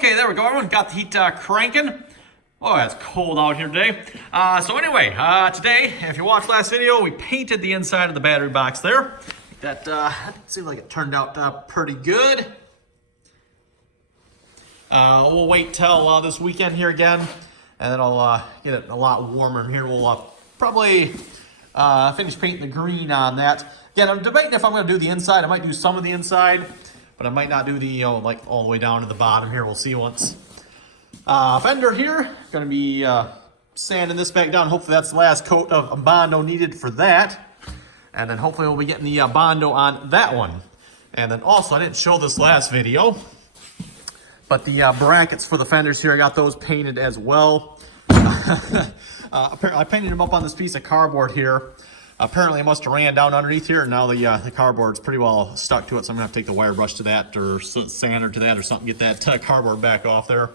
Okay, there we go, everyone. Got the heat cranking. Oh, it's cold out here today. So anyway, today, if you watched last video, we painted the inside of the battery box there. That seemed like it turned out pretty good. We'll wait till this weekend here again, and then I'll get it a lot warmer in here. We'll probably finish painting the green on that. Again, I'm debating if I'm going to do the inside. I might do some of the inside, but I might not do the, like all the way down to the bottom here. We'll see once. Fender here, going to be sanding this back down. Hopefully that's the last coat of bondo needed for that. And then hopefully we'll be getting the bondo on that one. And then also, I didn't show this last video, but the brackets for the fenders here, I got those painted as well. I painted them up on this piece of cardboard here. Apparently it must have ran down underneath here, and now the cardboard's pretty well stuck to it, so I'm going to have to take the wire brush to that, or sander to that, or something, get that cardboard back off there.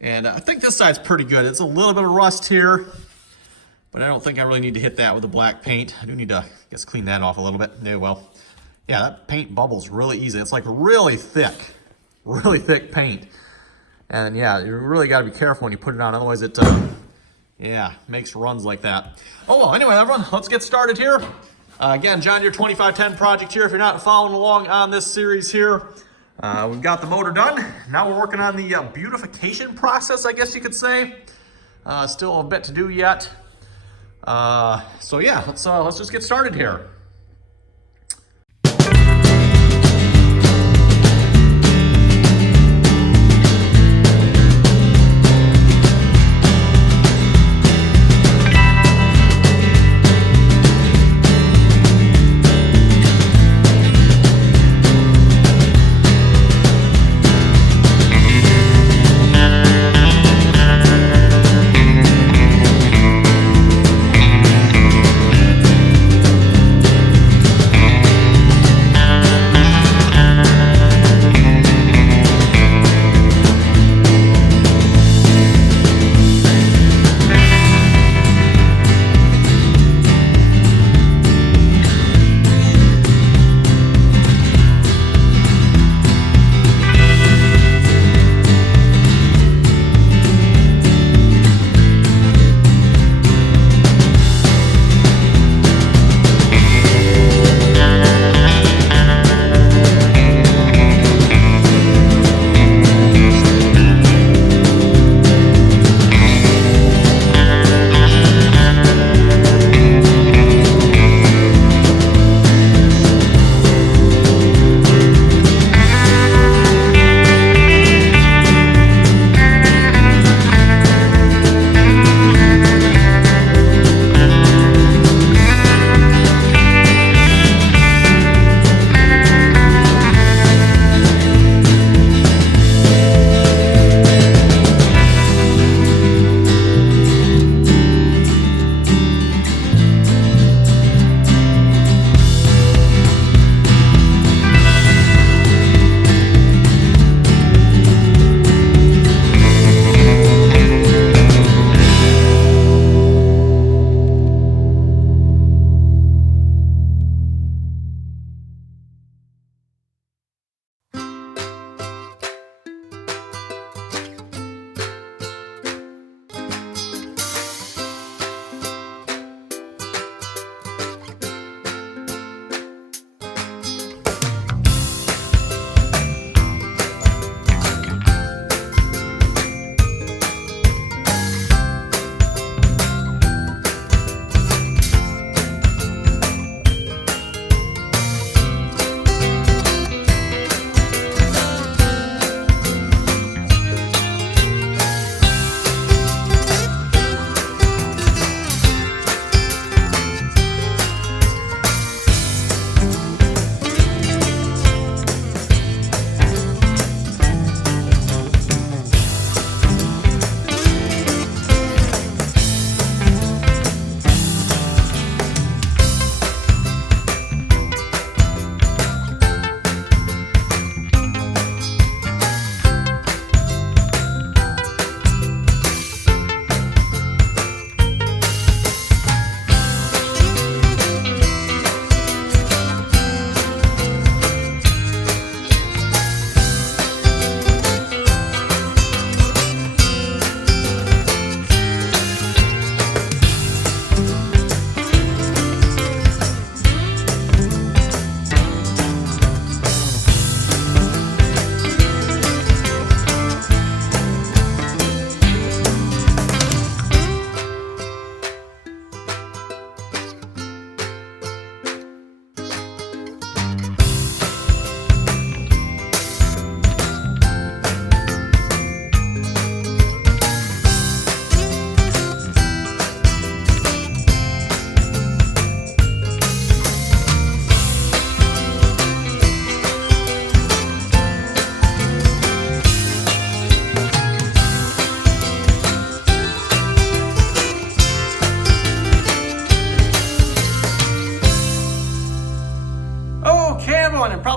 And I think this side's pretty good. It's a little bit of rust here, but I don't think I really need to hit that with the black paint. I do need to, I guess, clean that off a little bit. Yeah, well, yeah, that paint bubbles really easy. It's like really thick paint. And yeah, you really got to be careful when you put it on, otherwise it, yeah, makes runs like that. Oh, well, anyway, everyone, let's get started here. Again, John Deere 2510 project here. If you're not following along on this series here, we've got the motor done. Now we're working on the beautification process, I guess you could say. Still a bit to do yet. So yeah, let's just get started here.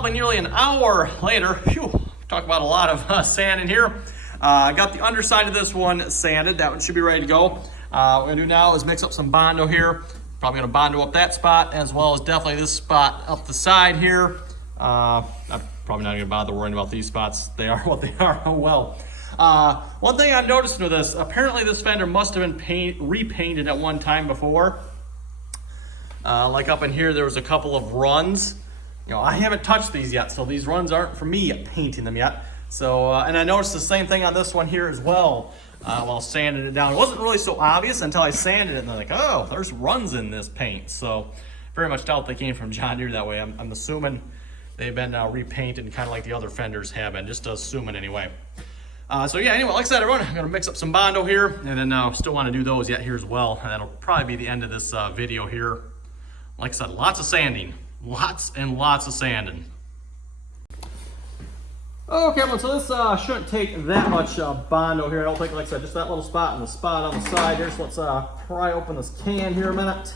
probably nearly an hour later. Phew, talk about a lot of sanding here. I got the underside of this one sanded. That one should be ready to go. What we're gonna do now is mix up some bondo here. Probably gonna bondo up that spot as well as definitely this spot up the side here. I'm probably not gonna bother worrying about these spots. They are what they are. Oh well. One thing I'm noticing with this, apparently this fender must have been repainted at one time before. Like up in here, there was a couple of runs. You know, I haven't touched these yet, so these runs aren't for me painting them yet. So, and I noticed the same thing on this one here as well while sanding it down. It wasn't really so obvious until I sanded it, and they're like, oh, there's runs in this paint. So, very much doubt they came from John Deere that way. I'm assuming they've been repainted kind of like the other fenders have been, just assuming anyway. So yeah, anyway, like I said, everyone, I'm gonna mix up some bondo here, and then still want to do those yet here as well, and that'll probably be the end of this video here. Like I said, lots of sanding, lots and lots of sanding. Okay, everyone, so this shouldn't take that much bondo here. I don't think, like I said, just that little spot and the spot on the side here. So let's pry open this can here a minute.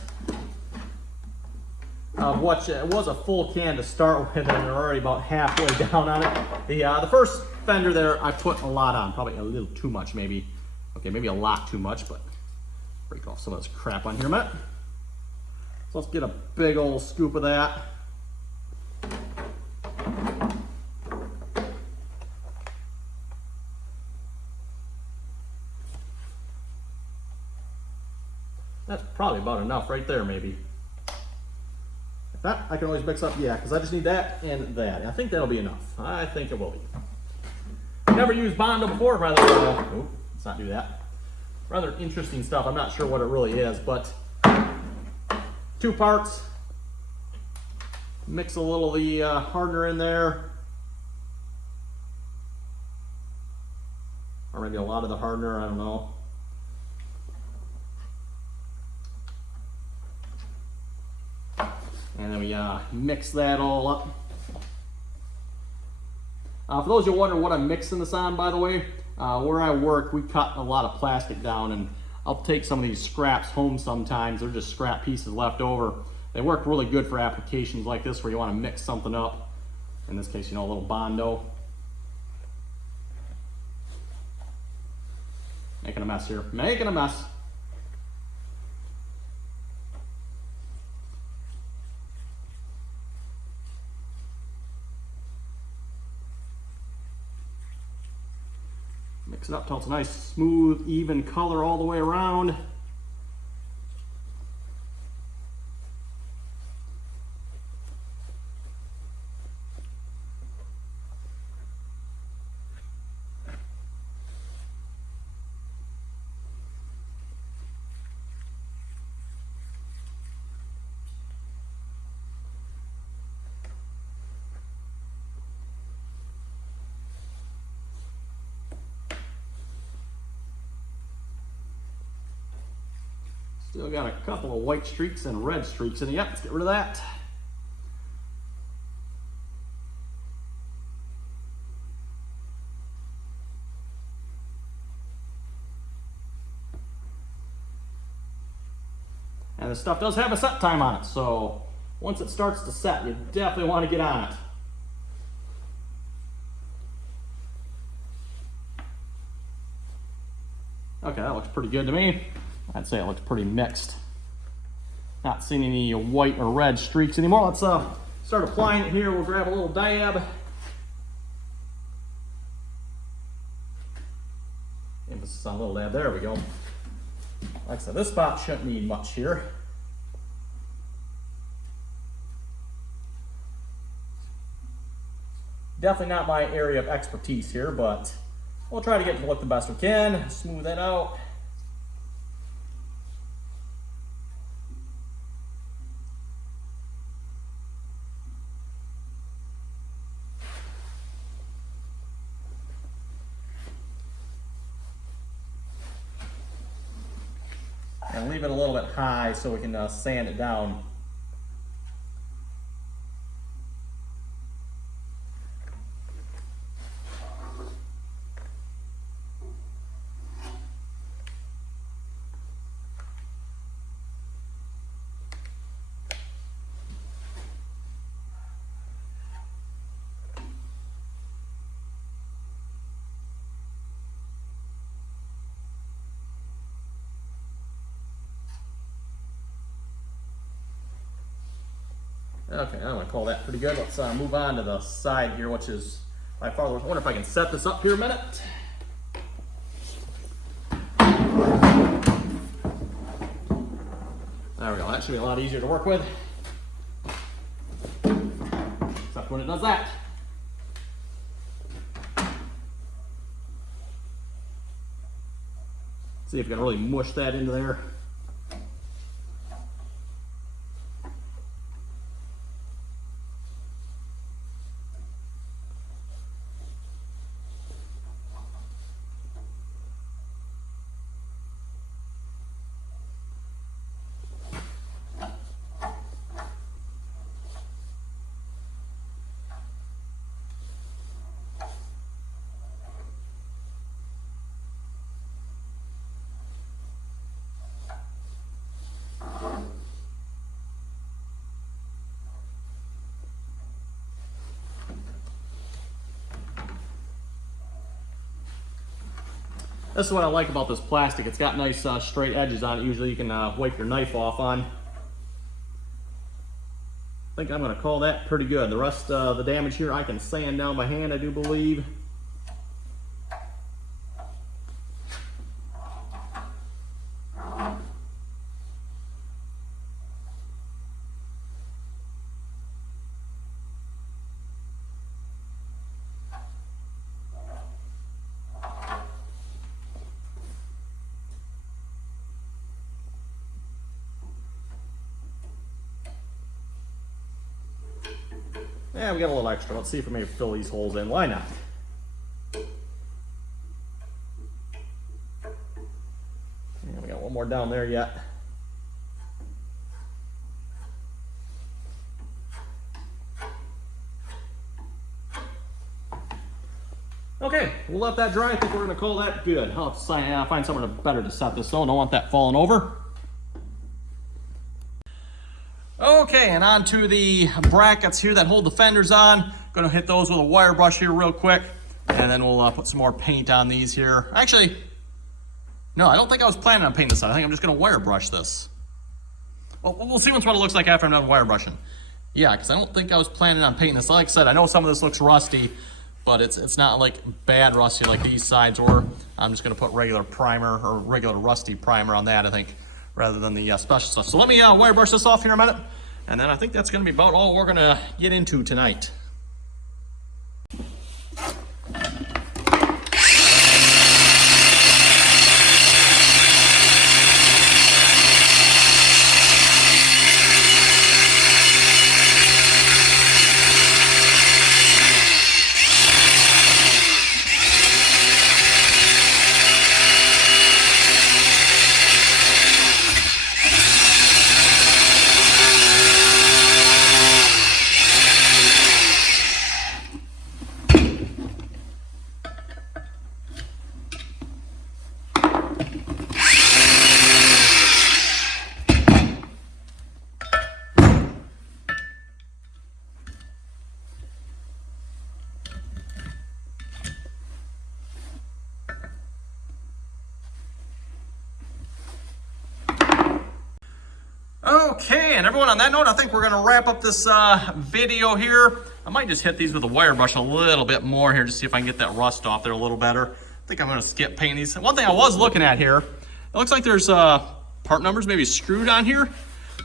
It was a full can to start with, and we're already about halfway down on it. The first fender there, I put a lot on, probably a little too much maybe. Okay, maybe a lot too much, but break off some of this crap on here a minute. So let's get a big old scoop of that. That's probably about enough right there maybe. If not, I can always mix up, yeah, because I just need that and that. And I think that'll be enough. I think it will be. Never used bondo before, rather, let's not do that. Rather interesting stuff. I'm not sure what it really is, but 2 parts. Mix a little of the hardener in there. Or maybe a lot of the hardener, I don't know. And then we mix that all up. For those who wonder what I'm mixing this on, by the way, where I work, we cut a lot of plastic down, and I'll take some of these scraps home sometimes. They're just scrap pieces left over. They work really good for applications like this where you want to mix something up. In this case, you know, a little bondo. Making a mess here. Making a mess. Mix it up till it's a nice, smooth, even color all the way around. Still got a couple of white streaks and red streaks in it. Yep, let's get rid of that. And this stuff does have a set time on it, so once it starts to set, you definitely want to get on it. Okay, that looks pretty good to me. I'd say it looks pretty mixed. Not seeing any white or red streaks anymore. Let's start applying it here. We'll grab a little dab. Emphasis on a little dab. There we go. Like I said, this spot shouldn't need much here. Definitely not my area of expertise here, but we'll try to get to look the best we can. Smooth that out. And leave it a little bit high so we can sand it down. Okay, I'm gonna call that pretty good. Let's move on to the side here, which is by far the worst. I wonder if I can set this up here a minute. There we go, that should be a lot easier to work with. Except when it does that. See if we can really mush that into there. This is what I like about this plastic. It's got nice straight edges on it. Usually you can wipe your knife off on. I think I'm going to call that pretty good. The rest of the damage here I can sand down by hand, I do believe. Yeah, we got a little extra. Let's see if we may fill these holes in. Why not? Yeah, we got one more down there yet. Okay, we'll let that dry. I think we're going to call that good. I'll have to find somewhere better to set this so I don't want that falling over. Okay, and on to the brackets here that hold the fenders on. Gonna hit those with a wire brush here real quick, and then we'll put some more paint on these here. Actually, no, I don't think I was planning on painting this on. I think I'm just gonna wire brush this. Well, we'll see what it looks like after I'm done wire brushing. Yeah, because I don't think I was planning on painting this. Like I said, I know some of this looks rusty, but it's not like bad rusty like these sides were. I'm just gonna put regular primer or regular rusty primer on that, I think, rather than the special stuff. So let me wire brush this off here a minute, and then I think that's gonna be about all we're gonna get into tonight. Okay, and everyone, on that note, I think we're gonna wrap up this video here. I might just hit these with a wire brush a little bit more here, just see if I can get that rust off there a little better. I think I'm gonna skip painting these. One thing I was looking at here, it looks like there's part numbers maybe screwed on here.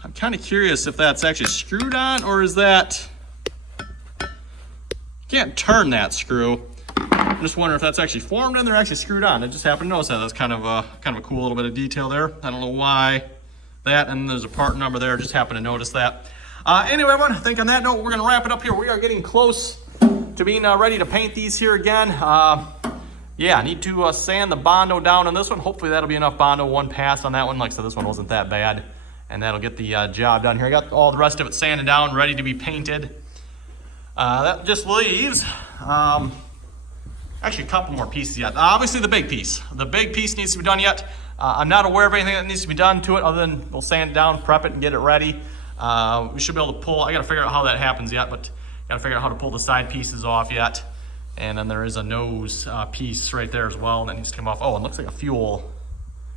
I'm kind of curious if that's actually screwed on, or is that, can't turn that screw. I'm just wondering if that's actually formed and they're actually screwed on. I just happened to notice that. That's kind of a cool little bit of detail there. I don't know why that, and there's a part number there. Just happened to notice that. Anyway, everyone, I think on that note, we're going to wrap it up here. We are getting close to being ready to paint these here again. Yeah, I need to sand the bondo down on this one. Hopefully that'll be enough bondo, one pass on that one. Like I said, this one wasn't that bad, and that'll get the job done here. I got all the rest of it sanded down, ready to be painted. That just leaves actually a couple more pieces yet. Obviously the big piece. The big piece needs to be done yet. I'm not aware of anything that needs to be done to it other than we'll sand it down, prep it, and get it ready. We should be able to pull, I gotta figure out how that happens yet, but gotta figure out how to pull the side pieces off yet. And then there is a nose piece right there as well that needs to come off. Oh, it looks like a fuel.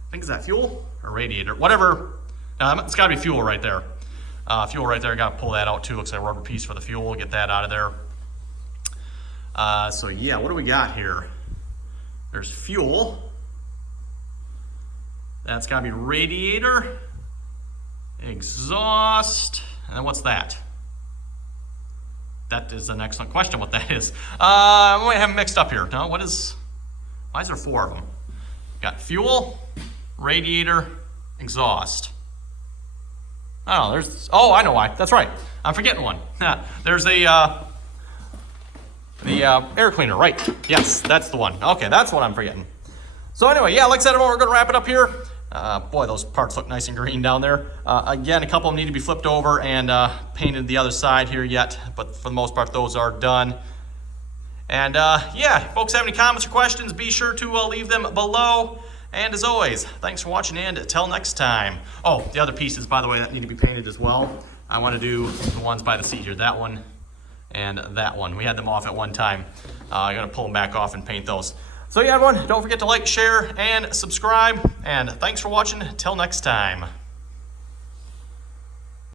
I think, is that fuel or radiator? Whatever. It's gotta be fuel right there. Fuel right there, got to pull that out too. Looks like a rubber piece for the fuel. Get that out of there. So yeah, what do we got here? There's fuel. That's got to be radiator, exhaust, and then what's that? That is an excellent question what that is. I might have them mixed up here. No, why is there 4 of them? Got fuel, radiator, exhaust. Oh, I know why. That's right. I'm forgetting one. There's the air cleaner, right? Yes, that's the one. Okay, that's what I'm forgetting. So anyway, yeah, like I said, we're going to wrap it up here. Boy, those parts look nice and green down there. Again, a couple of them need to be flipped over and painted the other side here yet, but for the most part, those are done. And yeah, if folks have any comments or questions, be sure to leave them below. And as always, thanks for watching, and until next time. Oh, the other pieces, by the way, that need to be painted as well. I want to do the ones by the seat here, that one and that one. We had them off at one time. I'm going to pull them back off and paint those. So yeah, everyone, don't forget to like, share, and subscribe. And thanks for watching. Till next time.